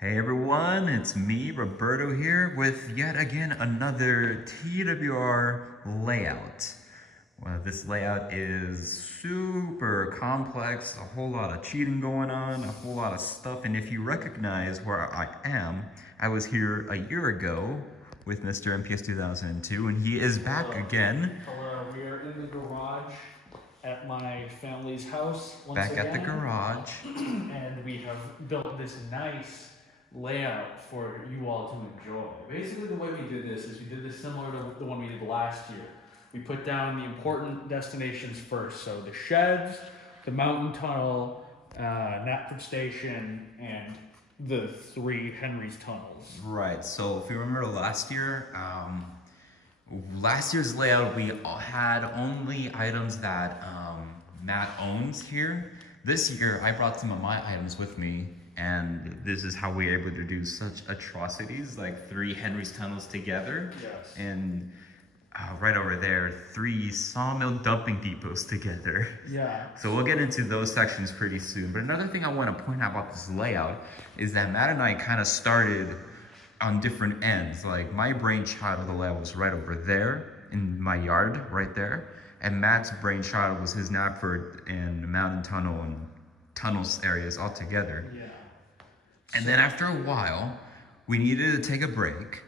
Hey everyone, it's me, Roberto here with yet again another TWR layout. Well, this layout is super complex, a whole lot of cheating going on, a whole lot of stuff, and if you recognize where I am, I was here a year ago with MrMPS2002, and he is back again. Hello, we are in the garage at my family's house once Back again. at the garage. And we have built this nice layout for you all to enjoy. Basically the way we did this is we did this similar to the one we did last year. We put down the important destinations first. So the sheds, the mountain tunnel, Knapford Station, and the 3 Henry's tunnels. Right, so if you remember last year, last year's layout, we all had only items that Matt owns here. This year, I brought some of my items with me, and this is how we were able to do such atrocities, like 3 Henry's tunnels together. Yes. And right over there, 3 sawmill dumping depots together. Yeah. So we'll get into those sections pretty soon. But another thing I want to point out about this layout is that Matt and I kind of started on different ends. Like my brainchild of the layout was right over there in my yard, right there. And Matt's brainchild was his Knapford and mountain tunnel and tunnels areas all together. Yeah. And then after a while, we needed to take a break,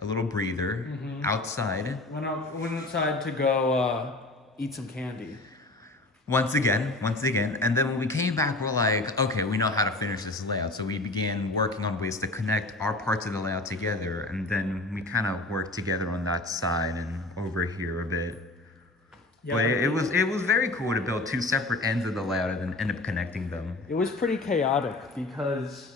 a little breather, outside. Went outside to go eat some candy. Once again, and then when we came back, we're like, okay, we know how to finish this layout. So we began working on ways to connect our parts of the layout together, and then we kind of worked together on that side and over here a bit. Yeah, but it was very cool to build 2 separate ends of the layout and then end up connecting them. It was pretty chaotic because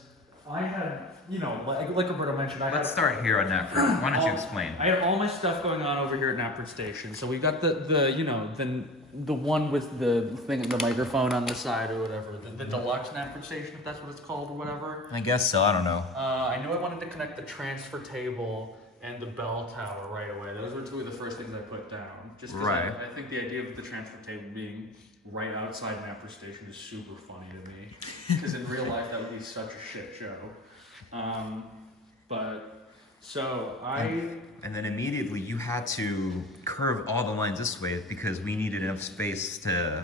I had, you know, like Roberto mentioned, Let's start here on Knapford. Why don't you explain? I had all my stuff going on over here at Knapford Station. So we got the one with the thing, the microphone on the side or whatever, the deluxe Knapford Station, if that's what it's called or whatever. I guess so. I don't know. I knew I wanted to connect the transfer table and the bell tower right away. Those were 2 of the first things I put down. Just because I think the idea of the transfer table being right outside Knapford Station is super funny to me. Because in real life that would be such a shit show. And then immediately you had to curve all the lines this way because we needed enough space to,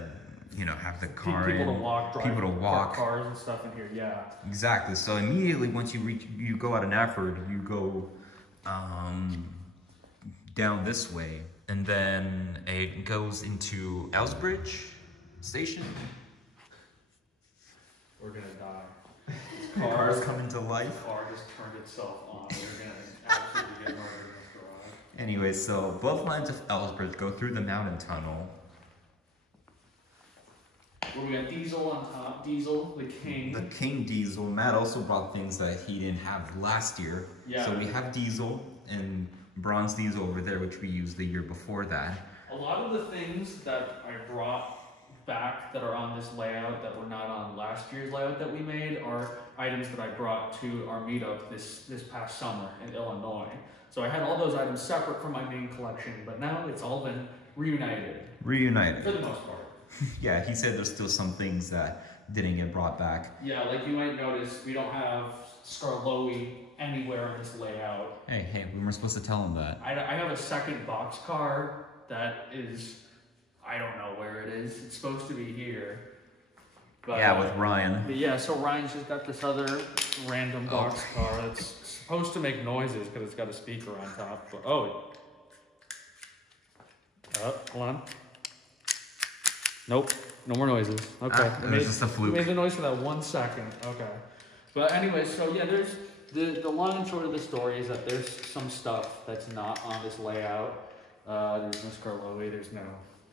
you know, have the car people to walk, people to walk, cars and stuff in here. Yeah. Exactly. So immediately once you go out of Knapford, you go down this way, and then it goes into Elsbridge Station. We're gonna die. Cars coming to life. The car just turned itself on. We're gonna absolutely get murdered in this garage. Anyway, so both lines of Elsbridge go through the mountain tunnel. Well, we got Diesel on top. Diesel, the king. The King Diesel. Matt also brought things that he didn't have last year. Yeah. So we have Diesel and Bronze Diesel over there, which we used the year before that. A lot of the things that I brought back that are on this layout that were not on last year's layout that we made are items that I brought to our meetup this past summer in Illinois. So I had all those items separate from my main collection, but now it's all been reunited. Reunited. For the most part. Yeah, he said there's still some things that didn't get brought back. Yeah, like you might notice, we don't have Scarloey anywhere in this layout. Hey, we weren't supposed to tell him that. I have a second boxcar that is, I don't know where it is. It's supposed to be here. But, yeah, with Ryan. Yeah, so Ryan's just got this other random boxcar that's supposed to make noises because it's got a speaker on top. But, hold on. Nope, no more noises. Okay. It was just a fluke. It made the noise for that 1 second. Okay. But anyway, so yeah, there's the long and short of the story is that there's some stuff that's not on this layout. There's no Scarloey, there's no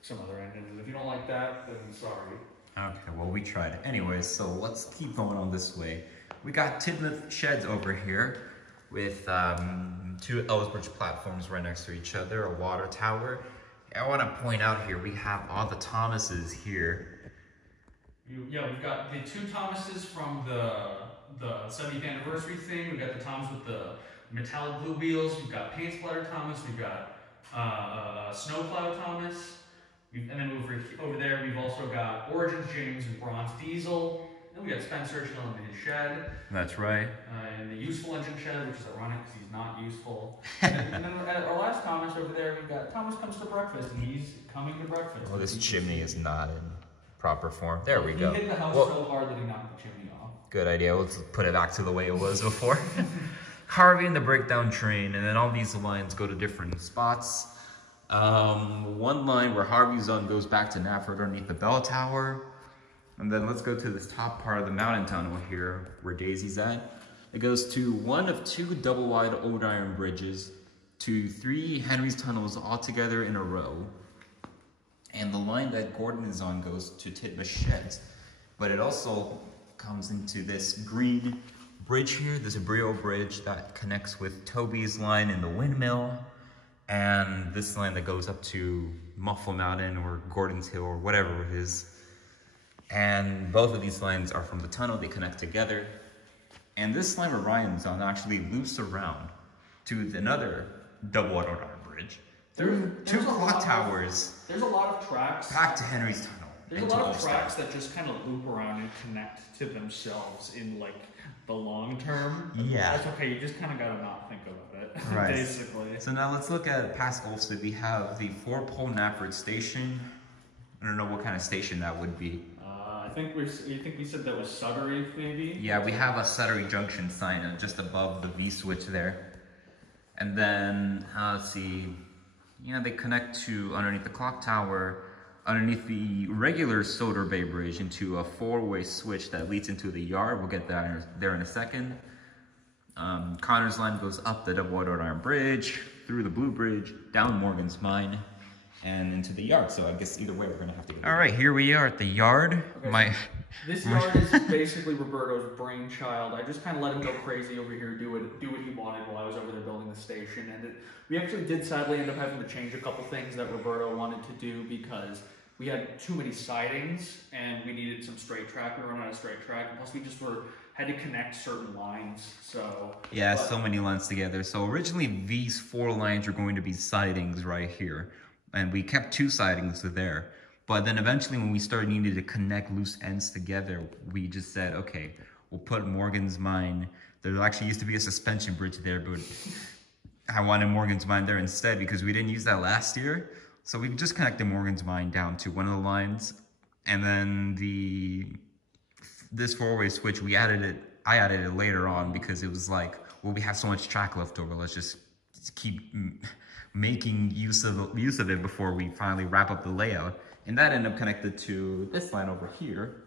some other engines. If you don't like that, then I'm sorry. Okay, well we tried. Anyways, so let's keep going on this way. We got Tidmouth sheds over here with 2 Elsbridge platforms right next to each other, a water tower. I want to point out here, we have all the Thomases here. Yeah, we've got the 2 Thomases from the 70th anniversary thing. We've got the Thomas with the metallic blue wheels. We've got paint splatter Thomas. We've got snowplow Thomas. And then over there, we've also got Origins James and Bronze Diesel. And Then we got Spencer chilling in his shed. That's right. In the useful engine shed, which is ironic because he's not useful. and then at our last Thomas over there, we've got Thomas comes to breakfast, and he's coming to breakfast. Well, this chimney is not in proper form. There we go. He hit the house so hard that he knocked the chimney off. Good idea. Let's put it back to the way it was before. Harvey and the breakdown train, and then all these lines go to different spots. One line where Harvey's on goes back to Nafford underneath the bell tower. And then let's go to this top part of the mountain tunnel here where Daisy's at. It goes to one of 2 double wide old iron bridges to 3 Henry's tunnels all together in a row. And the line that Gordon is on goes to Titmus Sheds. But it also comes into this green bridge here, this Brio bridge that connects with Toby's line in the windmill. And this line that goes up to Muffle Mountain or Gordon's Hill or whatever it is. And both of these lines are from the tunnel, they connect together. And this line where Ryan's on actually loops around to another double wide iron bridge. Through 2 clock towers. There's a lot of tracks. Back to Henry's tunnel. There's a lot of tracks that just kind of loop around and connect to themselves in like the long term. Yeah. That's okay, you just kind of gotta not think about it, right. basically. So now let's look at past Olmsted. We have the 4-pole Nafford station. I don't know what kind of station that would be. I think we said that was Sudbury, maybe? Yeah, we have a Sudbury Junction sign just above the V-switch there. And then, let's see, yeah, they connect to underneath the clock tower, underneath the regular Soder Bay Bridge into a 4-way switch that leads into the yard. We'll get that there in a second. Connor's line goes up the double wide iron bridge, through the Blue Bridge, down Morgan's Mine, and into the yard. So I guess either way we're gonna have to go. All right, here we are at the yard. Okay, this yard is basically Roberto's brainchild. I just kind of let him go crazy over here, do what he wanted while I was over there building the station. And we actually did sadly end up having to change a couple things that Roberto wanted to do because we had too many sidings and we needed some straight track. We were running out of straight track, and plus we just had to connect certain lines. So yeah, so many lines together. So originally these 4 lines were going to be sidings right here. And we kept 2 sidings there. But then eventually when we started needing to connect loose ends together, we just said, okay, we'll put Morgan's Mine. There actually used to be a suspension bridge there, but I wanted Morgan's Mine there instead because we didn't use that last year. So we just connected Morgan's Mine down to one of the lines. And then this 4-way switch, I added it later on because it was like, well, we have so much track left over, let's just keep making use of it before we finally wrap up the layout. And that ended up connected to this line over here.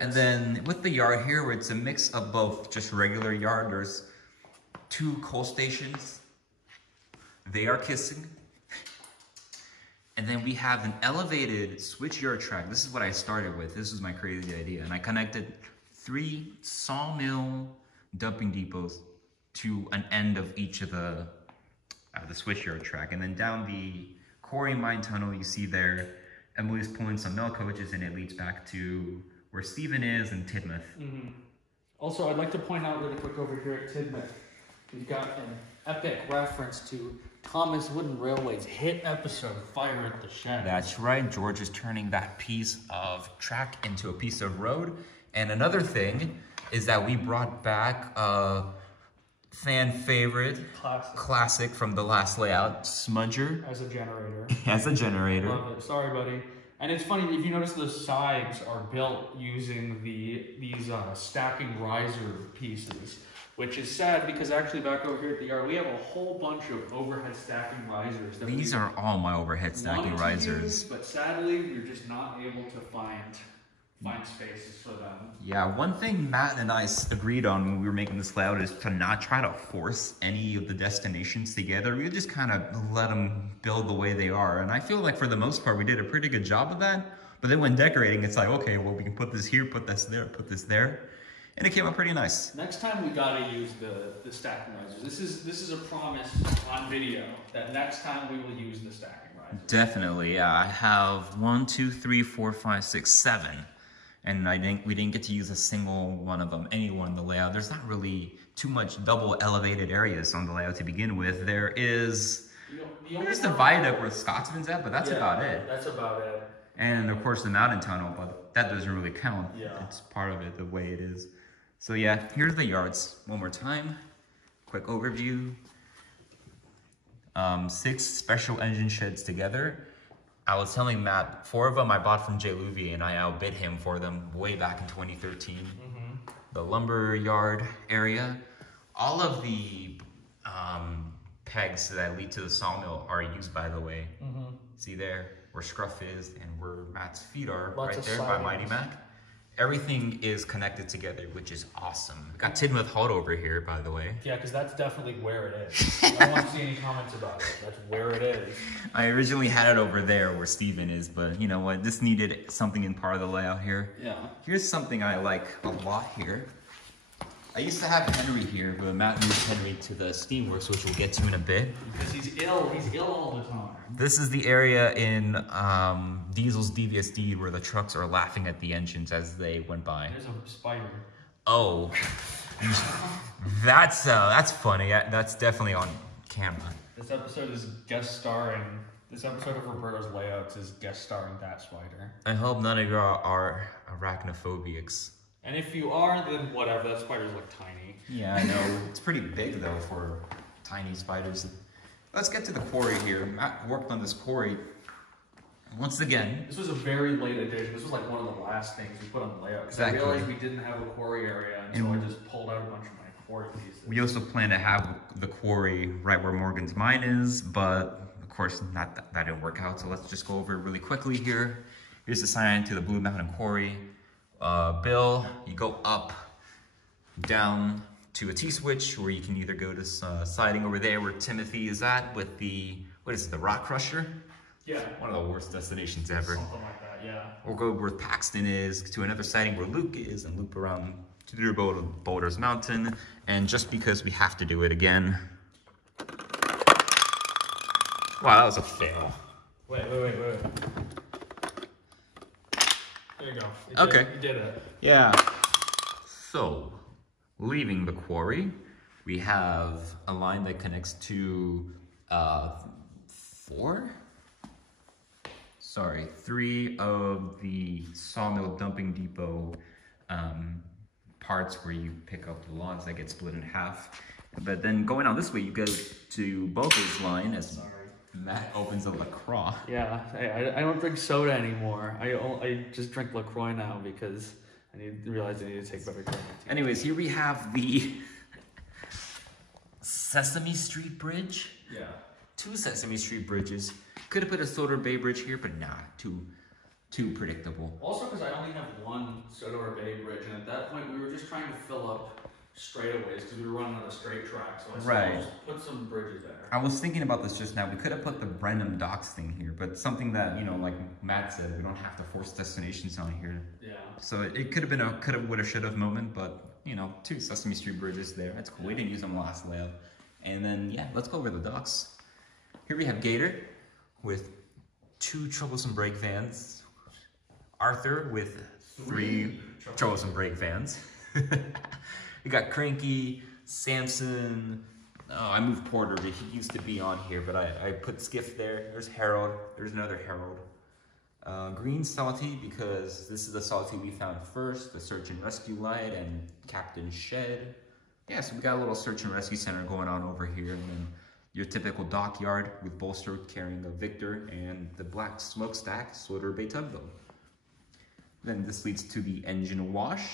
And then with the yard here, where it's a mix of both just regular yard, there's 2 coal stations. They are kissing. And then we have an elevated switchyard track. This is what I started with. This was my crazy idea. And I connected 3 sawmill dumping depots to an end of each of the switchyard track. And then down the quarry mine tunnel you see there, Emily's pulling some milk coaches and it leads back to where Stephen is and Tidmouth. Mm-hmm. Also, I'd like to point out really quick over here at Tidmouth, we've got an epic reference to Thomas Wooden Railway's hit episode, Fire at the Shed. That's right, George is turning that piece of track into a piece of road. And another thing is that we brought back a fan favorite classic from the last layout, Smudger. As a generator. As a generator. Love it. Sorry, buddy. And it's funny, if you notice the sides are built using these stacking riser pieces, which is sad because actually back over here at the yard, we have a whole bunch of overhead stacking risers. These are all my overhead stacking risers. Use, but sadly, we're just not able to find spaces for them. Yeah, one thing Matt and I agreed on when we were making this layout is to not try to force any of the destinations together. We just kind of let them build the way they are. And I feel like for the most part, we did a pretty good job of that. But then when decorating, it's like, okay, well, we can put this here, put this there, put this there. And it came out pretty nice. Next time we gotta use the stacking risers. This is a promise on video that next time we will use the stacking risers. Definitely, yeah. I have 1, 2, 3, 4, 5, 6, 7. And we didn't get to use a single one of them, any one in the layout. There's not really too much double elevated areas on the layout to begin with. There's the viaduct where Scotsman's at, but that's about it. That's about it. And of course the mountain tunnel, but that doesn't really count. Yeah. It's part of it, the way it is. So yeah, here's the yards one more time. Quick overview. 6 special engine sheds together. I was telling Matt, 4 of them I bought from Jay Louvier and I outbid him for them way back in 2013. The lumber yard area. All of the pegs that lead to the sawmill are used, by the way. See there, where Scruff is and where Matt's feet are, Lots right of there by Mighty Mac. Everything is connected together, which is awesome. We got Tidmouth Hut over here, by the way. Yeah, because that's definitely where it is. I don't want to see any comments about it. That's where it is. I originally had it over there where Steven is, but you know what? This needed something in part of the layout here. Yeah. Here's something I like a lot here. I used to have Henry here, but Matt moved Henry to the Steamworks, which we'll get to in a bit. Because he's ill. He's ill all the time. This is the area in Diesel's DVSD where the trucks are laughing at the engines as they went by. There's a spider. Oh, that's funny. That's definitely on camera. This episode is guest starring. This episode of Roberto's Layouts is guest starring that spider. I hope none of you are arachnophobics. And if you are, then whatever. That spider's like tiny. Yeah, I know. It's pretty big though for tiny spiders. Let's get to the quarry here. Matt worked on this quarry once again. This was a very late addition. This was like one of the last things we put on the layout. Because I realized we didn't have a quarry area, and so I just pulled out a bunch of my quarry pieces. We also plan to have the quarry right where Morgan's mine is, but of course that didn't work out. So let's just go over it really quickly here. Here's the sign to the Blue Mountain Quarry. Bill, you go up, down to a T-switch, where you can either go to siding over there where Timothy is at with the, what is it, the Rock Crusher? Yeah. One of the worst destinations ever. Something like that, yeah. Or go where Paxton is, to another siding where Luke is, and loop around to Boulders Mountain. And just because we have to do it again. Wow, that was a fail. Wait. There you go. Okay. You did it. Yeah. So, leaving the quarry, we have a line that connects to 3 of the sawmill dumping depot parts where you pick up the logs that get split in half. But then going on this way, you go to Boca's line as Matt opens a LaCroix. Yeah, I don't drink soda anymore. I just drink LaCroix now because I realize I need to take better care of my teeth. Anyways, here we have the Sesame Street Bridge. Yeah. 2 Sesame Street bridges. Could have put a Soder Bay Bridge here, but nah, too predictable. Also because I only have one Soder Bay Bridge, and at that point we were just trying to fill up straightaways because we were running on a straight track, so I said, I'll just put some bridges there. I was thinking about this just now. We could have put the Brenham Docks thing here, but something that, you know, like Matt said, we don't have to force destinations on here. Yeah. So it could have been a could have, would have, should have moment, but, you know, 2 Sesame Street bridges there. That's cool. We didn't use them last layout. And then, yeah, let's go over the docks. Here we have Gator with 2 troublesome brake vans. Arthur with 3 troublesome brake vans. We got Cranky, Samson. Oh, I moved Porter, but he used to be on here, but I put Skiff there. There's Harold. There's another Harold. Green Salty, because this is the Salty we found first, the Search and Rescue Light, and Captain Shed. Yeah, so we got a little Search and Rescue Center going on over here, and then your typical dockyard with Bolster carrying a Victor, and the black smokestack, Soder Bay Tugboat. Then this leads to the engine wash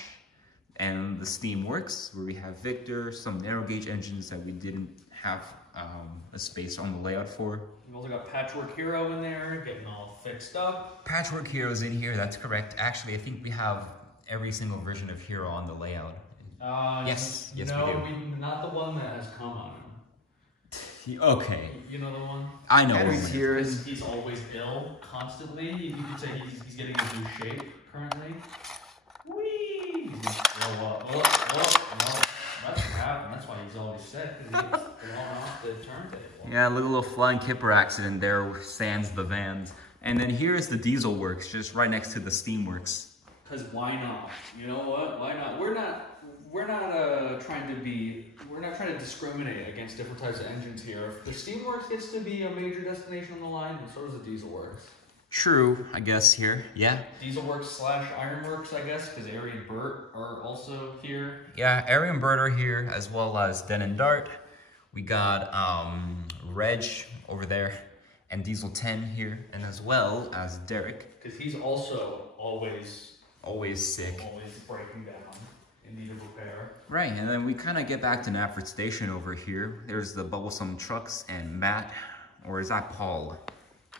and the steam works, where we have Victor, some narrow gauge engines that we didn't have a space on the layout for. We've also got Patchwork Hero in there, getting all fixed up. Patchwork Hero's in here, that's correct. Actually, I think we have every single version of Hero on the layout. Yes, we do. Not the one that has come on him. Okay. You know the one? I know. He's always ill, constantly. You could say he's getting into shape currently. Whee! No. That's what happened. That's why he's always sick, because he's blown off the turntable. Yeah, look, a little flying kipper accident there, sans the vans. And then here's the diesel works, just right next to the steam works. Because why not? You know what? Why not? We're not trying to discriminate against different types of engines here. If the Steamworks gets to be a major destination on the line, then so does the Diesel Works. True, I guess here. Yeah. Dieselworks / Ironworks, I guess, because Ari and Bert are also here. Yeah, Ari and Bert are here, as well as Den and Dart. We got Reg over there, and Diesel 10 here, and as well as Derek. Because he's also always sick. Always breaking down in need of repair. Right, and then we kind of get back to Knapford Station over here. There's the Bubblesome Trucks and Matt, or is that Paul?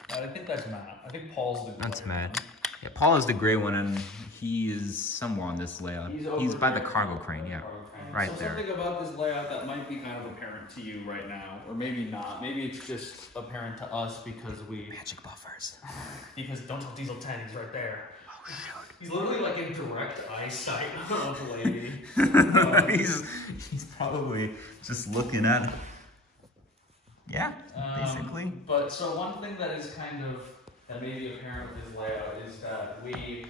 I think that's Matt. I think Paul's the gray That's Matt. One. Yeah, Paul is the gray one, and he is somewhere on this layout. He's by the cargo crane, yeah. Right so there. Something about this layout that might be kind of apparent to you right now, or maybe not. Maybe it's just apparent to us because we... Magic buffers. Because don't tell Diesel 10, he's right there. Oh, shoot. He's literally like in direct eyesight of the lady. He's probably just looking at it. Yeah, basically. But so one thing that is kind of, that may be apparent with this layout is that we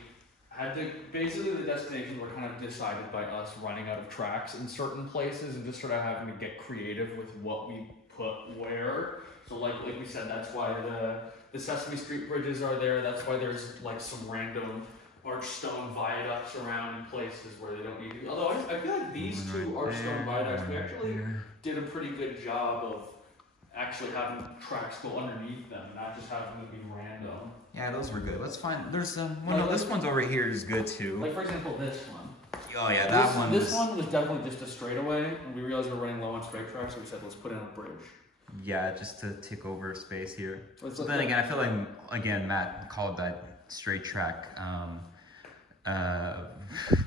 had to, basically the destinations were kind of decided by us running out of tracks in certain places and just sort of having to get creative with what we put where. So like we said, that's why the Sesame Street bridges are there. That's why there's like some random arch stone viaducts around in places where they don't need to. Although I feel like these two arch stone viaducts, we actually did a pretty good job of actually having tracks go underneath them, not just having them be random. Yeah, those were good. Let's find, there's well, no, this one's over here is good too. Like for example, this one. Oh yeah, that one. This one was definitely just a straightaway, and we realized we were running low on straight tracks, so we said let's put in a bridge. Yeah, just to take over space here. But then again, I feel like, again, Matt called that straight track.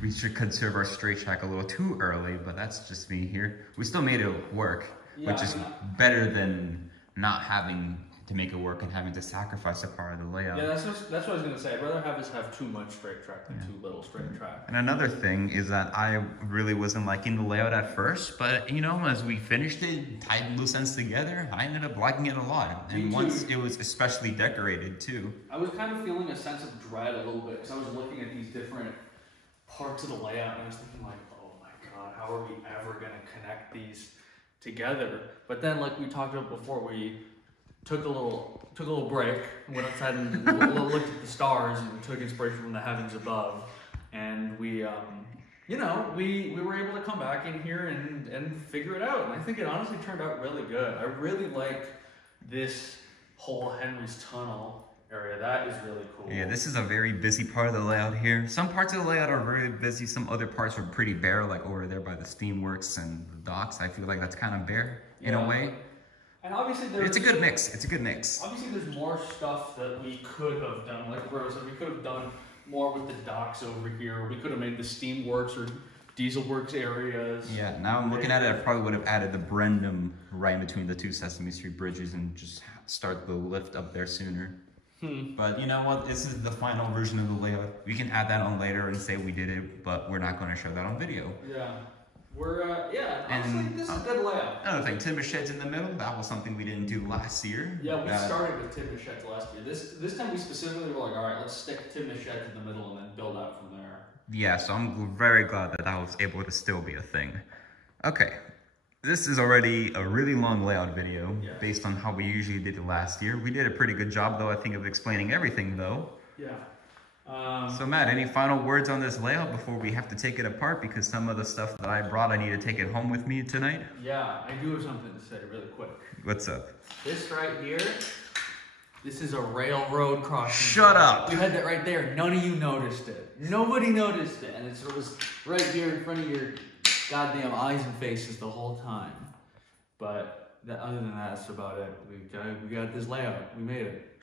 We should conserve our straight track a little too early, but that's just me here. We still made it work, which is better than not having to make it work and having to sacrifice a part of the layout. Yeah, that's what I was going to say. I'd rather have us have too much straight track than too little straight track. And another thing is that I really wasn't liking the layout at first, but you know, as we finished it, tied loose ends together, I ended up liking it a lot. And once it was especially decorated too. I was kind of feeling a sense of dread a little bit because I was looking at these different parts of the layout and I was thinking like, oh my god, how are we ever going to connect these together? But then, like we talked about before, we took a little break, went outside and looked at the stars and took inspiration from the heavens above, and we you know, we were able to come back in here and figure it out, and I think it honestly turned out really good. I really like this whole Henry's Tunnel area. That is really cool. Yeah, this is a very busy part of the layout here. Some parts of the layout are very busy, some other parts are pretty bare, like over there by the steamworks and the docks. I feel like that's kind of bare in a way. And obviously there's... It's a good mix. It's a good mix. Obviously there's more stuff that we could have done. Like Roberto said, we could have done more with the docks over here. We could have made the steamworks or diesel works areas. Yeah, now I'm looking at it, I probably would have added the Brendam right in between the two Sesame Street bridges and just start the lift up there sooner. But you know what? This is the final version of the layout. We can add that on later and say we did it, but we're not going to show that on video. Yeah. Honestly, this is a good layout. Another thing, timber sheds in the middle. That was something we didn't do last year. Yeah, we started with timber sheds last year. This time we specifically were like, all right, let's stick timber sheds in the middle and then build out from there. Yeah, so I'm very glad that that was able to still be a thing. Okay, this is already a really long layout video based on how we usually did it last year. We did a pretty good job, though, I think, of explaining everything, though. Yeah. So Matt, any final words on this layout before we have to take it apart? Because some of the stuff that I brought, I need to take it home with me tonight. Yeah, I do have something to say really quick. What's up? This right here, this is a railroad crossing. Shut up! We had that right there. None of you noticed it. Nobody noticed it. And it was right here in front of your goddamn eyes and faces the whole time. But other than that, that's about it. We got this layout. We made it.